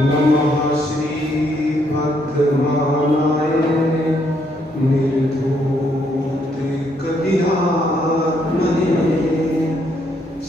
नमः श्री भद्रमानाय निर्धूत कदिहात्मने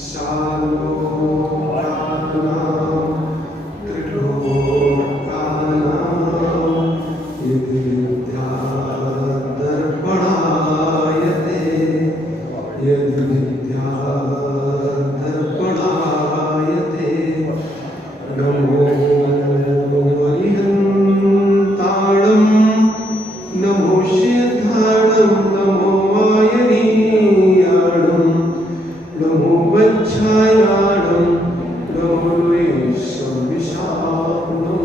सालोकानां त्रिलोकानां यद्विद्यादर्पणायते यद्विद्यादर्पणायते नमो अरिहन्ताणं नमो सिद्धाणं नमो मायनीयाणं नमो वज्रायाणं नमो संविशारणं।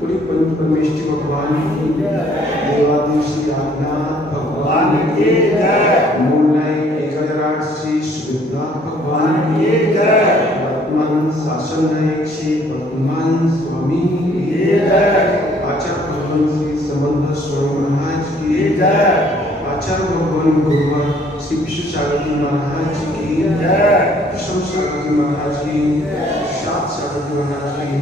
पूरी परमेश्वर भगवान की देवादेव श्री आदिनाथ भगवान की जय। मूलय एकराट श्री सुविद्नाथ भगवान की जय। वर्तमान शासन नायक श्री वर्तमान स्वामी की जय। आचार्य भगवान श्री समंत स्वरूप महाराज की जय। आचार्य भगवान गुरुवर श्री विश्व सागर जी महाराज की जय। कृष्ण सागर जी महाराज की सात सागर जी महाराज की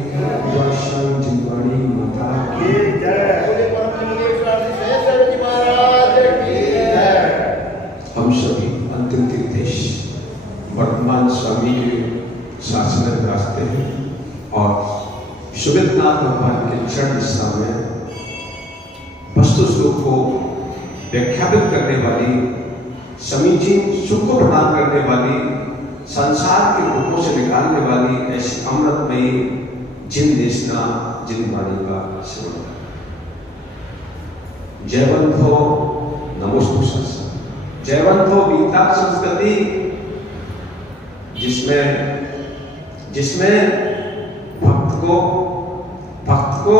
वाशान जिंदवाड़ी माता की जय। हम सभी अंतिम तीर्थेश वर्तमान स्वामी के शासन में रास्ते हैं और सुविद्नाथ भगवान के चरण दिशा में वस्तु सुख को व्याख्यापित करने वाली समीचीन सुख को प्रदान करने वाली संसार के दुखों से निकालने वाली ऐसी अमृतमयी जिन देशना जिन वाणी का श्रवण। जयवंतो नमोस्तु संस्कृत। जयवंतो गीता संस्कृति जिसमें भक्त को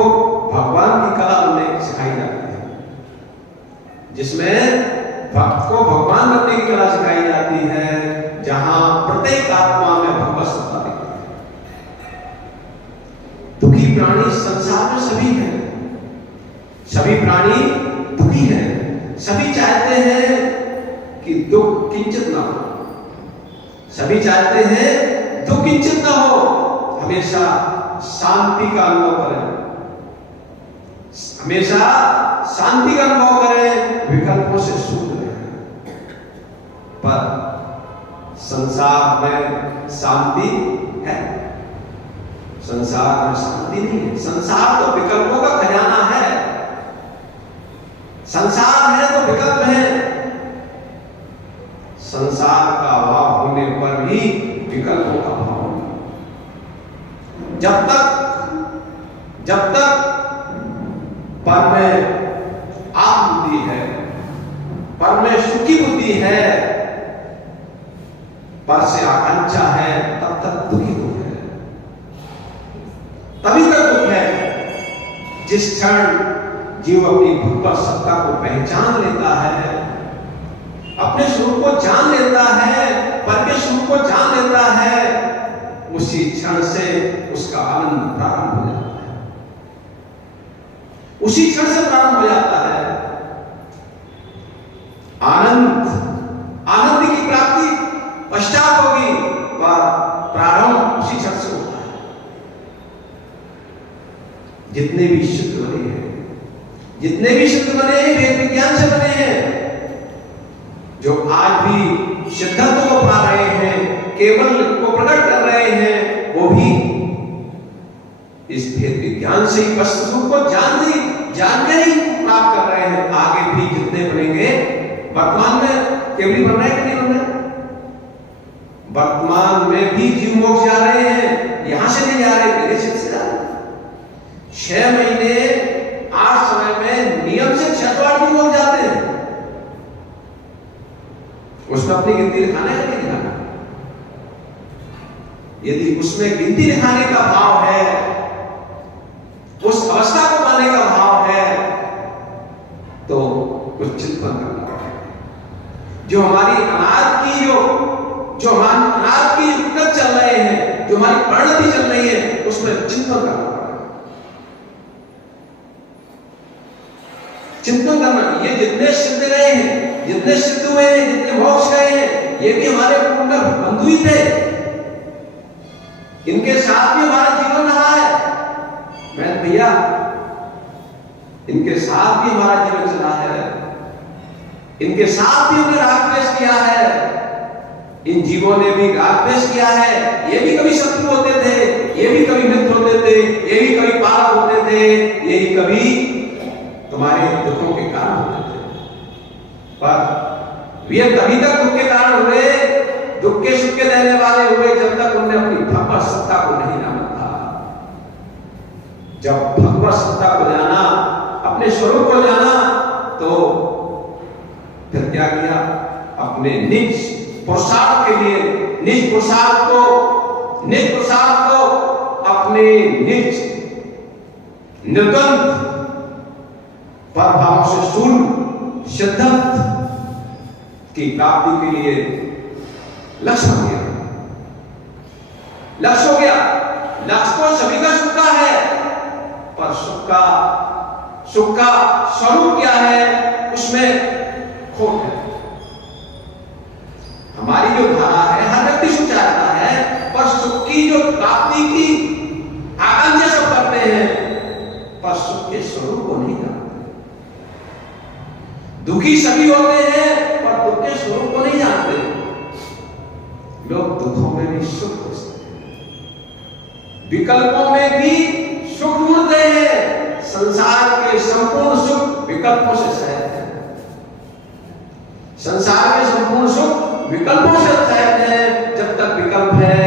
भगवान की कला उन्हें सिखाई जाती है, जिसमें भक्त को भगवान बनने की कला सिखाई जाती है, जहां प्रत्येक आत्मा में भगवत सत्ता दिखती है। दुखी प्राणी संसार में सभी हैं, सभी प्राणी दुखी हैं, सभी चाहते हैं कि दुख किंचित ना हो, सभी चाहते हैं दुख किंचित ना हो, हमेशा शांति का अनुभव करें, हमेशा शांति का अनुभव करें, विकल्पों से सुख लें। पर संसार में शांति है? संसार में शांति नहीं है। संसार तो विकल्पों का खजाना है। संसार है तो विकल्प है। संसार का अभाव होने पर भी विकल्पों का अभाव होगा। जब तक पर में आप बुद्धि है, पर में सुखी बुद्धि है, पर से आकांक्षा है, तब तक दुखी दुख है, तभी तक दुख है। जिस क्षण जीव अपनी भगवत सत्ता को पहचान लेता है, अपने स्वरूप को जान लेता है, परमेश्वर स्वरूप को जान लेता है, उसी क्षण से उसका आनंद प्रारंभ हो जाता है, उसी क्षण से प्रारंभ हो जाता है। आनंद की प्राप्ति पश्चात होगी, पर प्रारंभ उसी क्षण से होता है। जितने भी शुद्ध बने हैं, वेद विज्ञान से बने हैं, जो आज भी सिद्धत्व को पा रहे हैं, केवल को प्रकट कर रहे हैं, वो भी इस भेद विज्ञान से ही वस्तु को जानने ही प्राप्त कर रहे हैं। आगे भी जितने बनेंगे, वर्तमान में केवल बन रहे हैं कि नहीं बन रहे? वर्तमान में भी जीव मोक्ष जा रहे हैं, यहां से नहीं जा रहे, विदेश से जा रहे। 6 महीने 8 समय में नियम से 6 जीव मोक्ष जाते हैं। उसमें अपनी गिनती लिखाने का नहीं लिखाना। यदि उसमें गिनती लिखाने का भाव है, उस अवस्था को पाने का भाव है, तो कुछ चिंतन करना पड़ेगा। जो हमारी अनाद की युक्त चल रहे हैं, जो हमारी परिणति चल रही है, उसमें चिंतन करना पड़ेगा। चिंतन करना, ये जितने सिद्ध गए हैं, जितने सिद्ध हुए हैं, जितने मोक्ष गए हैं, ये भी हमारे पूर्ण बंधु ही थे। इनके साथ भी हमारा जीवन रहा है। इनके साथ भी हमारा जीवन चला है, इनके साथ भी हमने राग द्वेष किया है, इन जीवों ने भी राग द्वेष किया है। ये भी कभी शत्रु होते थे, ये भी कभी मित्र होते थे, ये भी कभी पालक होते थे, ये भी कभी तुम्हारे दुखों के कारण होते थे। पर वे तभी तक दुख के कारण हुए, दुख के सुख के देने वाले हुए, जब तक उन्होंने अपनी भगवत सत्ता को नहीं जाना था। जब भगवत सत्ता को जाना, अपने स्वरूप को जाना, तो फिर क्या किया? अपने निज पुरुषार्थ के लिए, निज पुरुषार्थ को अपने निज निर्गंध पर भाव से शून्य सिद्धांत की प्राप्ति के लिए लक्ष्य हो गया। लक्ष्य हो गया। लक्ष्य तो सभी का सुख का है, पर सुख का स्वरूप क्या है, उसमें खोट है। हमारी जो धारा है, हर व्यक्ति सुख चाहता है, पर सुख की जो प्राप्ति की आकांक्षा सब करते हैं, पर सुख के स्वरूप को नहीं जानते। दुखी सभी होते हैं, पर दुख के स्वरूप को नहीं जानते। लोग दुखों में भी सुख खोजते हैं, विकल्पों में भी सुख ढूंढते हैं। संसार के संपूर्ण सुख विकल्पों से सहित है। संसार के संपूर्ण सुख विकल्पों से सहित है। जब तक विकल्प है,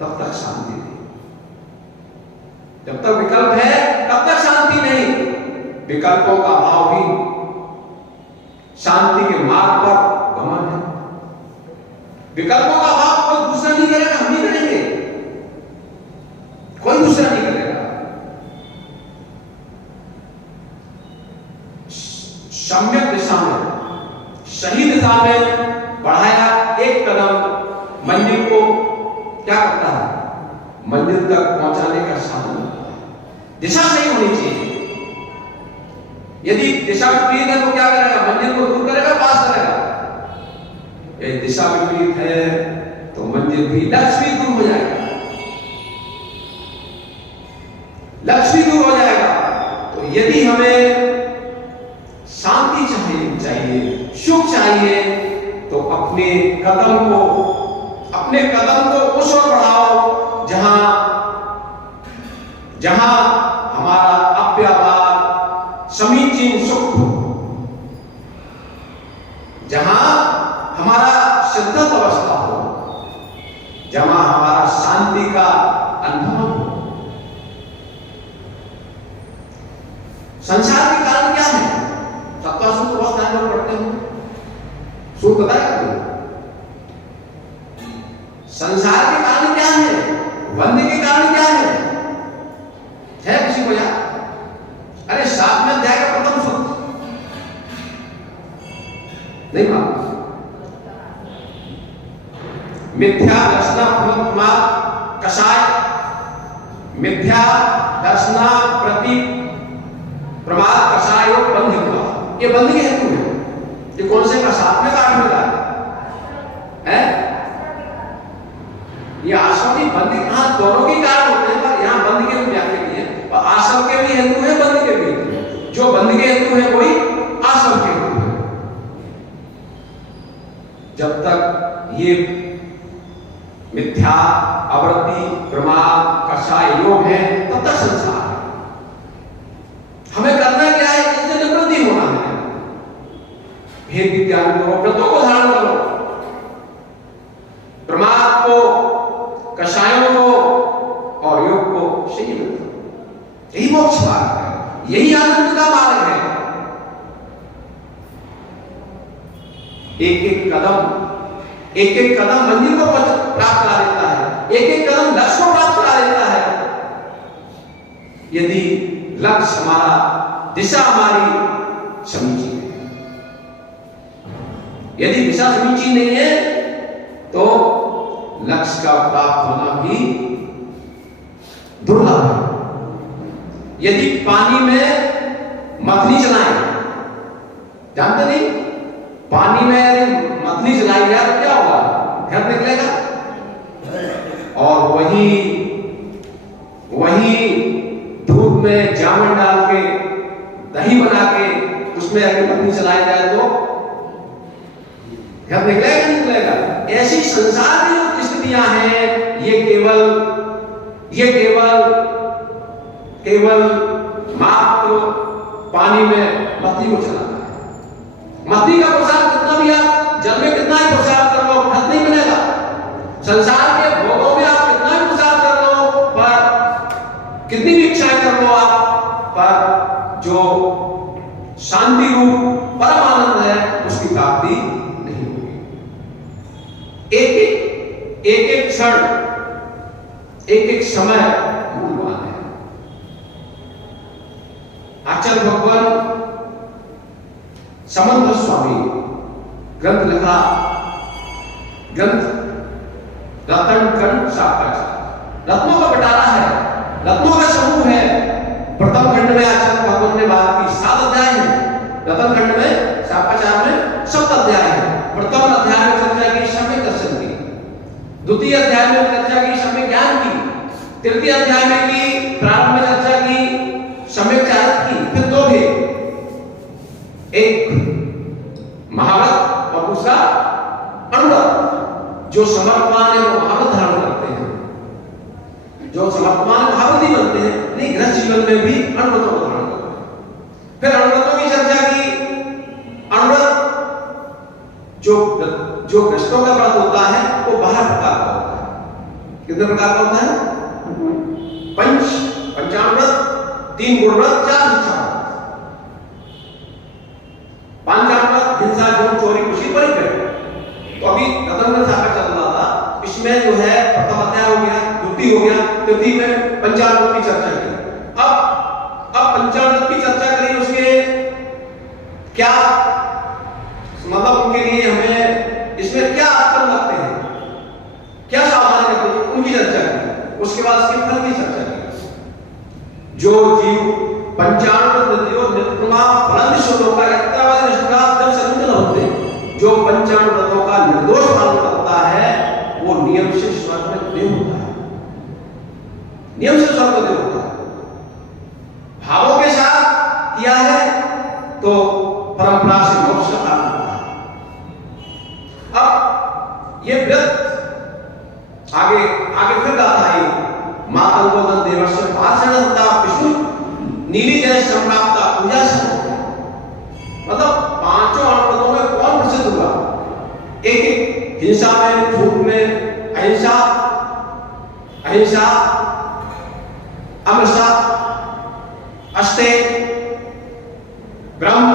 तब तक शांति नहीं। जब तक विकल्प है, तब तक शांति नहीं। विकल्पों का अभाव ही शांति के मार्ग पर गमन है। विकल्पों का अभाव कोई दूसरा नहीं करेगा, हम ही करेंगे, कोई दूसरा नहीं करेगा। सम्यक दिशा में, सही दिशा में बढ़ाया एक कदम मंजिल को क्या करता है? मंजिल तक पहुंचाने का साधन होता है। दिशा सही होनी चाहिए। यदि दिशा विपरीत है तो क्या करेगा? मंजिल को दूर करेगा, पास करेगा। यदि दिशा विपरीत है तो मंजिल भी, लक्ष्य भी दूर हो जाएगा। लक्ष्य भी दूर हो जाएगा। तो यदि हमें शांति चाहिए, सुख चाहिए, तो अपने कदम को उस ओर बढ़ाओ जहां हमारा अव्यावाद समीचीन सुख हो, जहां हमारा सिद्धांत अवस्था हो, जहां हमारा शांति का अनुभव हो। संसार के कारण क्या है? सत्ता सुख अवस्था में पढ़ते हैं, सुख पता है आपको? संसार के कारण क्या है? बंधन के कारण क्या है? किसी को याद? अरे 7वें अध्याय का प्रथम सूत्र नहीं मालूम। मिथ्या दर्शना प्रमा कषाय, मिथ्या दर्शना प्रति प्रमाद कषाय बंध हुआ। ये बंध के हेतु है। ये कौन से का? 7वें का 8वें का है? ये आश्रम की बंध कहां? दोनों के कारण होते हैं, पर यहां बंध के व्याख्या की है। और आश्रम के भी हेतु है, बंध के भी हेतु है। जो बंध के हेतु है वही आश्रम के हेतु है। जब तक ये मिथ्या, आवृत्ति, प्रमाद, कषाय योग है, तब तक संसार है। हमें करना क्या है? इससे निवृत्ति होना है। भेद विज्ञान करो, व्रतों को धारण करो, प्रमाद को, कषायों को और योग को सही रखो। यही मोक्ष मार्ग है, यही आनंद का मार्ग है। एक एक कदम मंजिल को प्राप्त करा देता है, एक एक कदम लक्ष्य को प्राप्त करा देता है। यदि लक्ष्य हमारा, दिशा हमारी समीचीन है। यदि दिशा समीचीन नहीं है तो लक्ष्य का प्राप्त होना भी दुर्लभ है। यदि पानी में मथनी चलाएं, जानते नहीं? पानी में यदि मथनी चलाई जाए तो क्या होगा? घर निकलेगा। और वही धूप में जामुन डाल के उसमें अग्निपत्नी चलाई जाए तो घर निकलेगा नहीं निकलेगा। ऐसी संसार की जो स्थितियां हैं ये केवल मात्र पानी में मत्ती को चलाता है। मत्ती का प्रसाद कितना भी आप जल में कितना ही प्रसाद कर लो फल नहीं मिलेगा। संसार के भोगों में आप कितना भी प्रसाद कर लो, पर कितनी भी इच्छाएं कर लो आप, पर जो शांति रूप परम आनंद है उसकी प्राप्ति नहीं होगी। एक क्षण, एक समय मूल्यवान है। आचार्य भगवान समंत स्वामी ग्रंथ लिखा, ग्रंथ रतन खंड साकाचार, रत्नों का बटारा है, रत्नों का समूह है। प्रथम खंड में आचार्य भगवान ने बात की 7 अध्याय है, रतन खंड में साकाचार में 7 अध्याय है। प्रथम अध्याय में चर्चा की सम्यक दर्शन की, द्वितीय अध्याय में चर्चा की सम्यक ज्ञान की, तृतीय अध्याय में की प्रारंभ में चर्चा की सम्यक चारित्र की, फिर 2 भेद, एक महाव्रत और दूसरा अणुव्रत। जो समर्थमान है वो महाव्रत धारण करते हैं, जो समर्थमान महाव्रती बनते हैं, नहीं गृहस्थ जीवन में भी अणुव्रतों को धारण करते हैं। फिर अणुव्रतों की चर्चा की। अणुव्रत जो गृहस्थों का व्रत होता है वो 12 प्रकार का होता है। कितने प्रकार का होता है? पंचामृत, 3 गुणव्रत, 4 शिक्षाव्रत। पंचामृत हिंसा, झूठ, चोरी, खुशी, परिग्रह। तो अभी रतन साका चल रहा था, इसमें जो है प्रथम अध्याय हो गया, द्वितीय हो गया, तृतीय में पंचामृत की चर्चा की। अब पंचामृत की चर्चा करें, उसके क्या मतलब उनके लिए हमें इसमें क्या आत्म लगते हैं, क्या सावधान करते हैं, उनकी चर्चा की। उसके बाद इसके फल की चर्चा की। जो जीव पंचामृत नदियों निर्मा फलन श्लोका यत्रावद निष्ठा जब संतन होते, जो पंचामृतों का निर्दोष पालन करता है वो नियम से स्वर्ग में देव होता है, नियम से स्वर्ग में देव होता है। भावों के साथ किया है तो परंपरा से मोक्ष का कारण होता है। अब ये व्रत आगे फिर गाथा है, मातल गोदन देवर्षि पाषाणता विष्णु नीली जय संप्राप्ता पूजा से, मतलब 5 अणुव्रतों में कौन प्रसिद्ध हुआ? एक हिंसा में, झूठ में, अहिंसा, अमृषा, अस्ते, ब्रह्म,